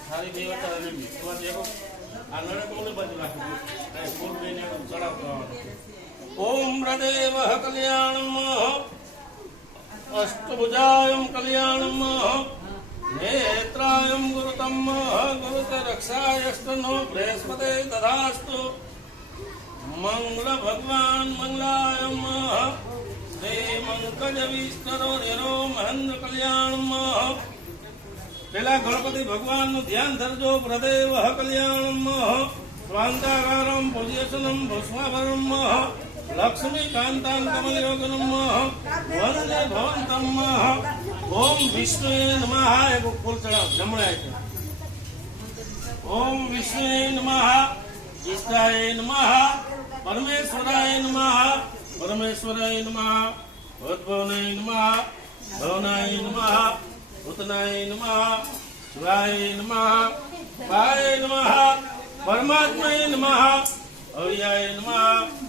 થાળી બે વટા રેડી એમાં દેખો આ નળે કોને બાજુ રાખી દે ફૂલ બેને ચડાવતો ઓમ હૃદેવ કલ્યાણમ અષ્ટભુજાયમ કલ્યાણમ नेत्रायं गुरुतम गुरुत रक्षायस्तनो बृहस्पते तथास्तु मंगल भगवान मंगलायम श्री मंकज विष्णु निरो महेंद्र कल्याणम पेला गणपति भगवान नु ध्यान धरजो प्रदेव कल्याणम स्वांताकारम पूज्यसनम भस्माभरम लक्ष्मी कांतान कमलयोगनम वंदे भवन्तम ओम विष्णु नमः एक फूल चढ़ाओ जमणाय ओम विष्णु नमः ईष्टाय नमः परमेश्वराय नमः परमेश्वराय नमः भूतभुवनाय नमः भवनाय नमः भूतनाय नमः शिवाय नमः पाय नमः परमात्माय नमः हरियाय नमः